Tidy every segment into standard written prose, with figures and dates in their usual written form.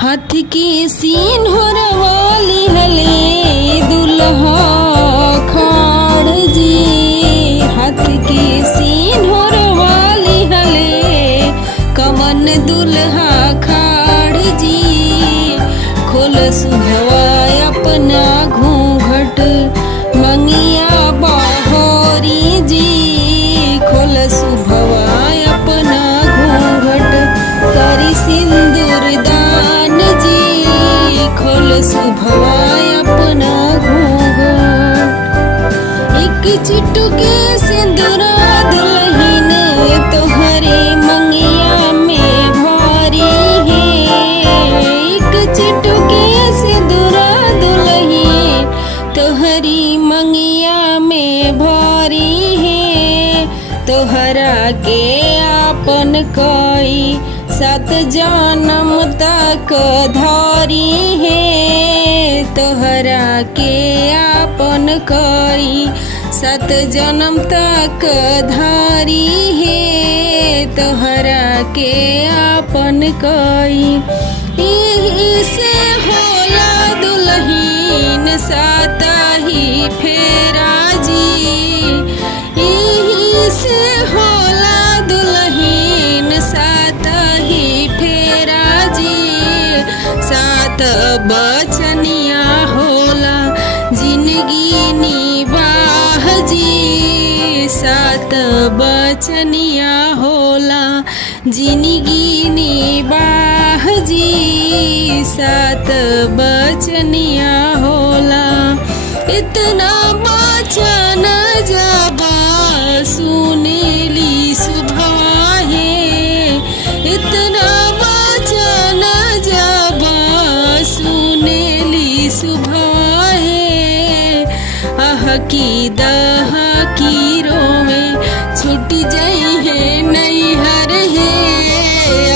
हाथ की सीन हो रवाली हले दुल्हा खाड़ जी। हाथ की सीन हो रवाली हले कमन दुल्हा खाड़ जी। खोल सुभवा अपना घूंघट मंगिया बाहोरी जी। खोल सुभवा अपना घूंघट करी सिंदूर दान जी। खोल सुभवा अपना घूंघट एक चिटुके सिंदूरा दुल्हीन तोहरे मंगिया में भारी है। एक चिटुके सिंदूरा दुल्ही तोहरी मंगिया में भारी है। तोहरा के आपन कई 7 जन्म तक धारी है। तोहरा के आपन कई 7 जन्म तक धारी है। तोहरा के आपन कई से होला दुल्हीन 7 ही फेरा जी। से होला दुल्हीन 7 ही फेरा जी। 7 बचनिया होला जिंदगी निबाह जी। 7 बचनिया होला जिंदगी निबाह जी। 7 बचनिया होला इतना बचन जाबा सुनेली सुभाए। इतना बचन जाबा सुनेली सुभाए। आह की दह की रोवे छूट जाई है नैहर है।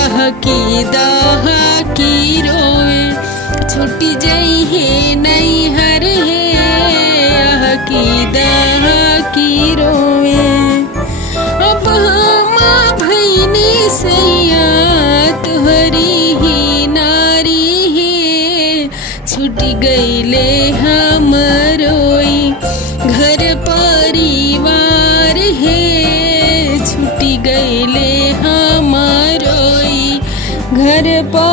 आह की दह की रोवे छूट जाई है नैहर है। आह की दह की रोवे अब हम भैनी सैया तोहरी ही नारी है। छूट गईले हम रोई घर परिवार है। छूट गईले हम रोई घर पर